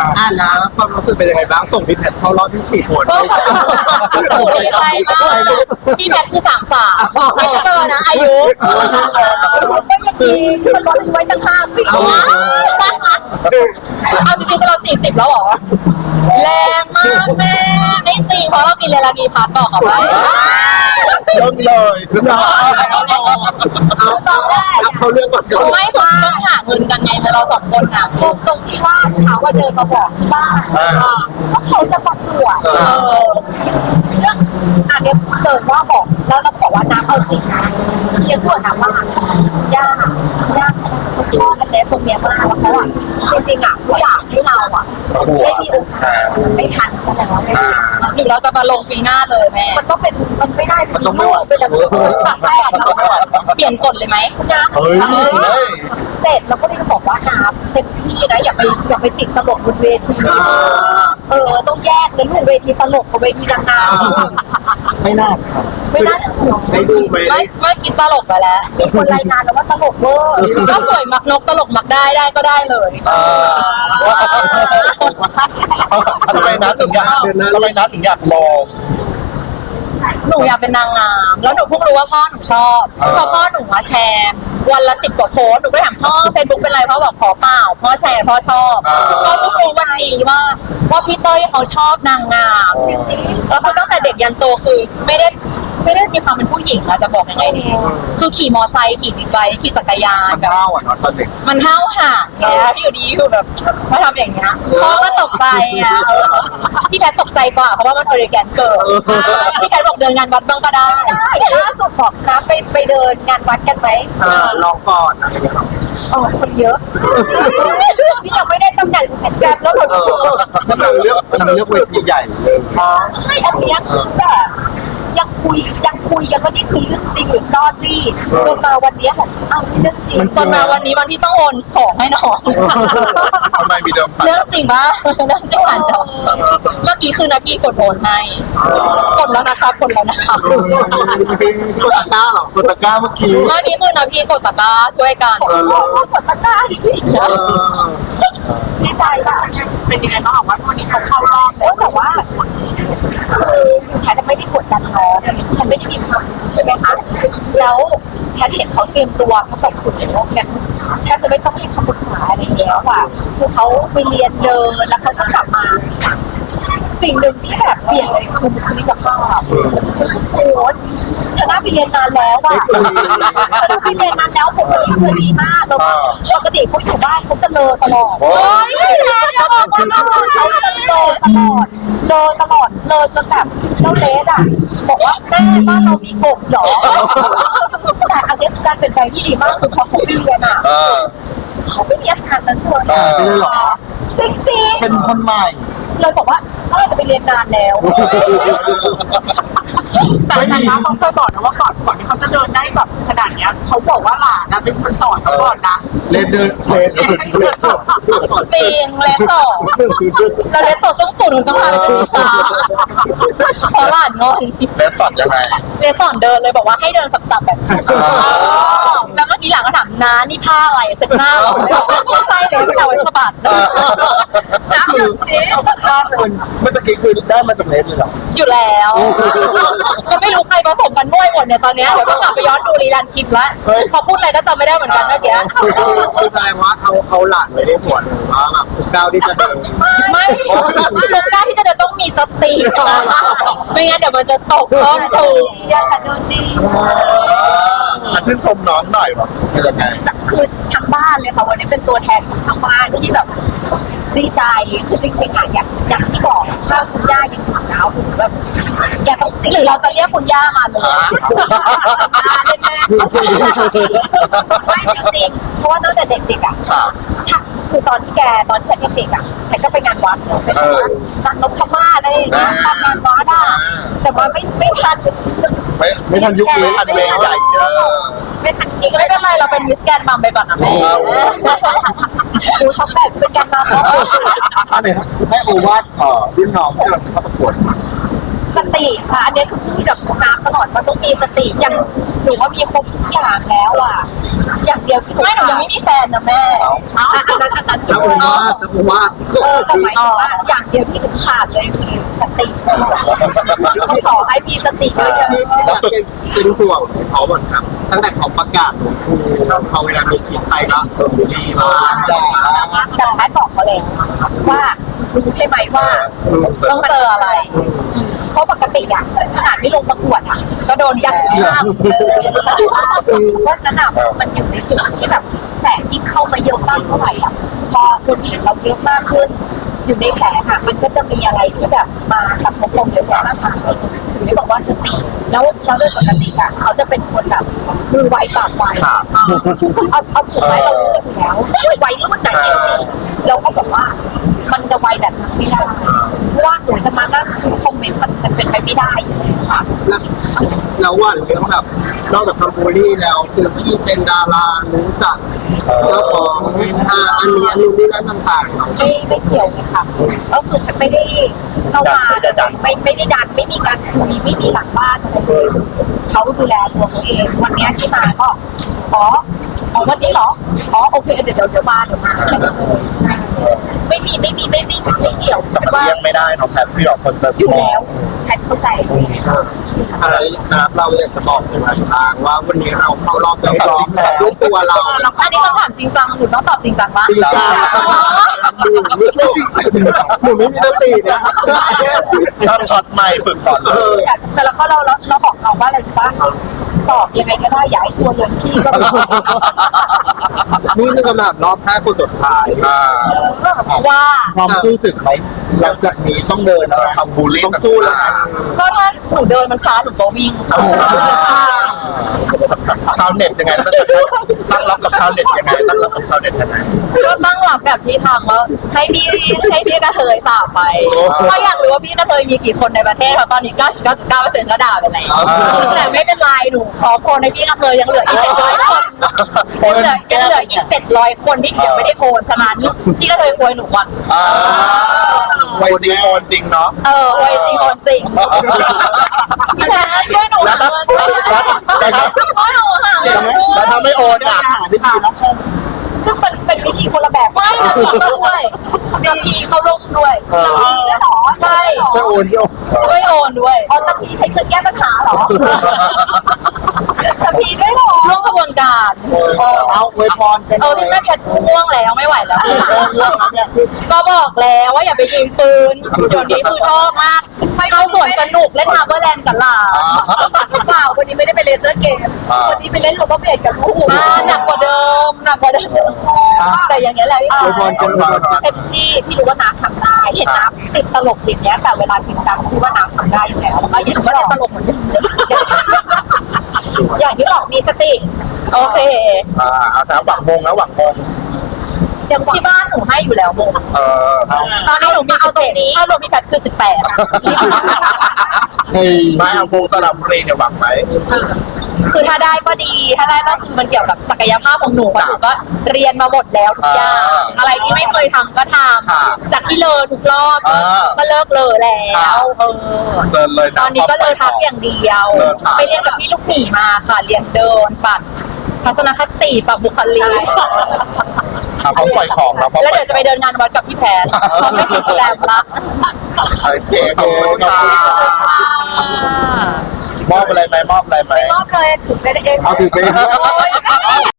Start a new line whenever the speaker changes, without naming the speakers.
อ่านนะความรู้สึกเป็นยังไงบ้างส่งพี่แพทเข้ารอบที่สี่คน
ก็โอ้ดีใจมากพี่แพทคือสามสามไม่เจอนะอายุก็ยังดีที่มันลดอายุไว้ตั้งห้าปีเอาจริงๆเราสี่สิบแล้วเหรอแรงมากแม่ไม่จริงเพราะเรามีเรลานีพาร์ทต่อกับไป
เริ่มเลยเอา
ตอนแรก
เอาเขาเรื่องก่อนก่อน
ไม่ต้องหาเงินกันไงเราสองคนอะตรงตรงที่ว่าเขาว่าเดินมาบอกที่บ้านว่าเขาจะประกวดเออเรื่องอันนี้เกิดว่าบอกแล้วเราบอกว่าน้ำเอาจริงนะคือยังพูดน้ำว่ายากยากเขาชอบมันเน้ตรงเนี้ยมากแล้วเขาอะจริงๆอะเขาอยากให้เราอะได้มีโอกาสไม่ทันแสดงว่าไม่ทัน หรือเราจะมาลงปีหน้าเลยแม่มันต้องเป็นมันไม่ได้
มันต้องไม่ไหว
เป็นแบบแเปลี่ยนกฎเลยไหมนะ
เฮ้ยเฮ้ย
เสร็จแล้วก็ได้บอกว่าน้ำเต็มที่นะอย่าไปอย่าไปติดตลกบนเวทีเออต้องแยกเลยลูกเวทีตลกกับเวทีนางงาม
ไม่น่าครับ
ไม่น่าจะถูก
ได้ดูไหม
ไม่ไม่กินตลกไปแล้ว มีคนรายงานแล้วว่าตลกเวอร์ก็สวยมักนกตลกมักได้ได้ก็ได้เลย
ทำไมนัดถึงอยากทำไมนัดถึงอยากลอง
หนูอยากเป็นนางงาม แล้วหนูเพิ่งรู้ว่าพ่อหนูชอบเพราะพ่อหนูมาแชร์วันละสิบกว่าโพสต์หนูก็ถามพ่อเฟซบุ๊กเป็นไรพ่อบอกขอเปล่าพ่อแชร์พ่อชอบพ่อเพิ่งรู้วันนี้ว่าว่าพี่เต้ยเขาชอบนางงาม จริงๆ แล้วคือตั้งแต่เด็กยันโตคือไม่ได้ ไม่ได้มีความเป็นผู้หญิงอะจะบอกยังไงดีคือขี่มอไซค์ขี่บิ๊กไบค์ขี่จักรยาน
มัน
แบบ
เท่าอะเนาะตอนเด็ก
มันห้าวห่างไงที่อยู่ดีอยู่แบบมาทำอย่างเงี้ยพ่อก็ตกใจอะเออพี่แพทตกใจกว่าเพราะว่ามันออริแกนเกิดพี่แพทบอกเดินงานวัดบ้างก็ได้ล่าสุดบอกนะไปไปเดินงานวัดกันไหม
เออลองก่อนอะไรอย่างเงี้ยครับ
อ๋อคนเยอะนี่ยังไม่ได้ตำแหน่งแบบแล้วแบบ
เออกำลังเลือกกำลังเลือกเวทีใหญ่เลยอ๋อ
ใช่อันเนี้ยคือแบบ ยังคุยยังคุยกันว่านี่คือเรื่องจริงหรือจอจี้จนมาวันเนี้ยแบบอ้าวนี่เรื่องจริง จนมาวันนี้วันที่ต้องโอนของให้น้อง
ทำไมมีเดิมพัน
เรื่องจริงปะเรื่องจริงอ่านจบเมื่อกี้คือนาพี่กดโอนให้กดแล้วนะครับกดแล้วนะครับ
กดตะกร้าเหรอกดตะกร้าเมื่อกี้
เมื่อกี้คือนาพี่กดตะกร้าช่วยกัน
เออ
กดตะกร้าอีก
เออ
ดีใจอะเป็นยังไงบ้างว่าวันนี้เขาเข้ารอบแต่ว่าคือแพทย์ไม่ไดันน้องแพทไม่ได้มีความใช่ไหมคะแล้วแพทย์เห็นเขาเตรียมตัวเขาบอกคุณเห็นว่าเนี่ยแทบจะไม่ต้องให้คำปรึกษาอะไรแล้วอะคือเขาไปเรียนเดินแล้วเขาก็กลับมา สิ่งหนึ่งที่แบบเปลี่ยนเลยคือบุคลิกภาพคือโค้ชชนะไปเรียนนานแล้วอะชนะไปเรียนนานแล้วบุคลิกคือดีมากแล้วก็ปกติเขาอยู่บ้านเขาจะเลอตลอดโอ้ยไม่แล้วอย่าบอกว่าเขาจะเลอตลอดเลอตลอดเลอจนแบบเจ้าเลสอะบอกว่าแม่บ้านเรามีกบเหรอแต่อันนี้คือการเป็นไปที่ดีมากคือพอเขาไปเรียนอะ
เออ
เขาไม่เรียนทางนั้นเลย
เออ
ไม่ได้หรอ
จริงๆ
เป็นคนใหม่
เลยบอกว่า เออจะไปเรียนนานแล้ว
แต่ในนะเขาเคยบอกนะว่าก่อนก่อนที่เขาจะเดินได้แบบขนาดเนี้ยเขาบอกว่าหลานนะเป็นคนสอนเขาก่อนนะ
เลนเดินเลนเดินเลนสด
จริงเลสสองเราเลสสองต้องสูนย์ต้องพาไปที่สามเพราะหลานงอน
เลสสอนยังไง
เลสสอนเดินเลยบอกว่าให้เดินสับๆแบบนี้ น้านี่ผ้าอะไรเซ็ตหน้าเหรอไม่ใช่เลยไม่เอาไว้สะบัด
ก็คือภาพมันเมื่อกี้คือได้มาจากเลนเลยเหรอ
อยู่แล้วก็ไม่รู้ใครผสมกันมั่วหมดเนี่ยตอนเนี้ยเดี๋ยวต้องกลับไปย้อนดูรีลันคลิปแล้วพอพูดอะไรก็จำไม่ได้เหมือนกันเมื่อกี้
คือแสดงว่าเอาเอาหลานไว้ในหัวหรือว่าแบบทุกก้าวที่จะเดิน
ไม่ทุกด้านที่จะเดินต้องมีสติไม่งั้นเดี๋ยวมันจะตกต้นถูก อย่าโดนดี
มาชื่นชมน้องหน่อยว่าเป็นยังไง
คือทั้งบ้านเลยค่ะวันนี้เป็นตัวแทนของทั้งบ้านที่แบบดีใจคือจริงๆอะอย่างอย่างที่บอกถ้าคุณย่ายังอยู่แล้วคุณแบบอย่าต้องหรือเราจะเรียกคุณย่ามาเลยได้ไหมไม่จริงๆเพราะว่าตั้งแต่เด็กๆอะ
ค่ะ
ถ้าคือตอนที่แกตอนที่แกเด็กๆอะแกก็ไปงานวัดเนอะไปงานวัดงานนพมาศอะไรอย่างเงี้ยตามงานวัดอะแต่ว่าไม่ไม่ทัน
ไม่
ไม่ทันยุคนี้
ทันเวงใหญ่เออ
ไม่ทันนี้ก็ไม่เป็นไรเราเป็นมิสแกนบัมไปก่อนนะแม่ดูเขาแบบเป็นแกนบัมเนาะ
อันไหนครับให้โอวาทเอ่อรุ่นน้องที่กำลังจะเข้าประกวด
สติค่ะอันนี้คือพูดกับน้ำตลอดว่าต้องมีสติอย่างหนูว่ามีครบทุกอย่างแล้วอะ อย่างเดียวที่ไม่หนูยังไม่มีแฟนนะแม่อะอันนั้นอันนั้น
จะอุวาจะอุวา
เออแต่หมายถึงว่าอย่างเดียวที่หนูขาดเลยคือสติก็ขอให้มีสติเยอะ
ที่ที่แบบเป็นเป็นห่วงเขาหมดครับ ตั้งแต่เขาประกาศหลวงครูเขาเวลามีคลิปไปก็โดนบูลลี่มาด่า
ๆแต่ท้ายบอกเขาเลยว่ารู้ใช่ไหมว่าต้องเจออะไรเพราะปก ติอะขนาดไม่ลงประกวดอะก็โดนยัดข้ามว่านั้นอะมันอยู่ในจุดที่แบบแสงที่เข้ามาเยอะมากเท่าไหร่อะพอคนเห็นเราเยอะมากขึ้น อยู่ในแสงอะมันก็จะมีอะไรที่แบบมากระทบลงเยอะมากมายถึงได้บอกว่าสติแล้วแล้วโดยปกติอะเขาจะเป็นคนแบบมือไวปากไวเอาเอาถูกไหมเรารู้กันอยู่แล้วไวรุ่นไหนเองเราก็บอกว่ามันจะไวแบบนั้นไม่ได้เพราะ ว่าหนูจะมานั่งทุกคอมเมนต์มันเป็นไปไม่ได้อยู่แล้วค่ะ
แล้วแล้วว่าเรื่องแบบนอกจากคำบูลลี่แล้ว คือพี่เป็นดารารู้จักเจ้าของอาอันนี้อันนู้นนี่นั่นต่างๆเนาะ
ไม่ไม่เกี่ยวเลยค่ะก็คือฉันไม่ได้เข้ามาไม่ไม่ได้ดันไม่มีการคุยไม่มีหลังบ้านอะไรเลยเขาดูแลตัวเขาเองวันนี้ที่มาก็อ๋อ อ๋อวันนี้เหรอ อ๋อโอเคเดี๋ยวเดี๋ยวเดี๋ยวมาเดี๋ยวมาแค่นั้นเลยใช่ไม่มีไม่มีไม่ไม่ไม่เกี่ยว
แต่มัน
ว่า
เลี่ยงไม่ได้เนาะแพทพี่หรอกคนจะ
อยู่
มอ
แล้
ง
วแพทย์เข้าใจ
อะไรนะครับเราอยากจะบอกเป็นทางว่าวันนี้เราเข้ารอบได้รอบแล้วด้วยตัวเรา
อันนี้คำถามจริงจังหนูต้องตอบจริงจังปะ
จริงจัง หนูไม่ใช่จริงจังหนูไม่มีสตินะ
ถ้าช็อตไม่ฝึกก่อนเล
เอยอ
อยากจะแต่แล้วก็เราเราเราบอกน้องว่าอะไรรู้ปะ ตอบยังไงก็ได้อย่าให้ตัวลงที่ก็ได้
นี่คือคำถามรอบห้าคนสุดท้าย
อ่า
ว่า
ความสู้สึกไหม หลังจากนี้ต้องเดินอะไร
ทำบูลลี่
ต้องสู้แล้วนะ
ก็ถ้าหนูเดินมันช้าหนูก็วิ่ง
ชาวเน็ตยังไงจะตั้งรับกับชาวเน็ตยังไงตั้งรับกับชาวเน็ตยังไง
ก็ตั้งหลักแบบที่ทำว่าให้พี่ให้พี่กระเทยสาบไปเพราะอยากรู้ว่าพี่กระเทยมีกี่คนในประเทศเพราะตอนนี้99.9%ก็ด่าไปแล้วแต่ไม่เป็นไรหนูขอโคนในพี่กระเทยยังเหลืออีก700คนยังเหลือยังเหลืออีก700คนที่ยังไม่ได้โอนฉะนั้นพี่กระเทยอวยหนูก่อน
อ่า ไวจริงโอนจริงเนาะ
เอออวยจริงโอนจริงพี่แพนช่วยหนู
แล้วถ้าแล้วแต่ถ้า
ช่วยหนูหาเงินด้ว
แล้วถ้ายไม่โอนอะ
หาวิธีแล้ว
ซึ่งมันเป็นวิธีคนละแบบไม่นะพี่ก็ด้วยดีพีเขาลงด้วยตะพีด้วยเหรอใช่
ช่วยโอนโยก
ช่วยโอนด้วยอ๋อตะพีใช้เครื่องแก้ปัญหาเหรอ ตะพีด้วยเหรอร่วมกระบวนการ
เอาอวยพรกัน
เออพี่แม่แพทย์ง่วงแล้วไม่ไหวแล้ว
เนี่ย
ก็บอกแล้วว่าอย่าไปยิงปืนเดี๋ยวนี้คือชอบมากเข้าสวนสนุกเล่นฮาร์เบอร์แลนด์กับหลานเปล่าวันนี้ไม่ได้ไปเลเซอร์เกมวันนี้ไปเล่นโรบอทเบรกกับลูกหนักกว่าเดิมหนักกว่าเดิมแต่อย่างเงี้ยแหละพี่
อวยพรกันอวยพรกัน
เต็มที่พี่รู้ว่าน้ำทำได้ เห็นน้ำติดตลกอย่างเนี้ยแต่เวลาจริงจังพี่ว่าน้ำทำได้อยู่แล้วแล้วก็อย่างที่บอกตลกเหมือนเดิม อย่างที่บอกมีสติ โอเค
อ่าเอาแต่หวังมงนะหวังมง
อย่างที่บ้านหนูให้อยู่แล้วโมง
เออ
ตอนนี้หนูมีเอาตรงนี้ถ้ารวมพี่แพทคือสิบแปด
เฮ้ย
ไม่เอามงสลับบุรีเนี่ยหวังไหม
คือถ้าได้ก็ดี ถ้าได้ก็คือมันเกี่ยวกับศักยภาพของหนูเพราะหนูก็เรียนมาหมดแล้วทุกอย่าง
อ่า
อะไรที่ไม่เคยทำก็ท
ค่ะำ
จากที่เลอทุกรอบ
อ่า
ก็เลิกเลอแล้ว
ค่ะ
เออ
เจอเลยนะ
ตอนนี้ก็เลยทักอย่างเดียว
เลิกค่ะ
ไปเรียนกับพี่ลูกหมีมาค่ะ เรียนเดินปัดทัศนคติปรับบุคลิก
อะพร้อมปล่อยของแล้วพร้อม
แล้ว
ปล่
เดี๋
อย
ยวจะไปเดินงานวัดกับพี่แพนเพราะไม่ติดแกรมละ
โอเคขอบคุณค่ะ มอบอะไรไหมมอบอะไรไหม
มอบเลยถือไปได้เอง
เอาถือไป
โอ้ย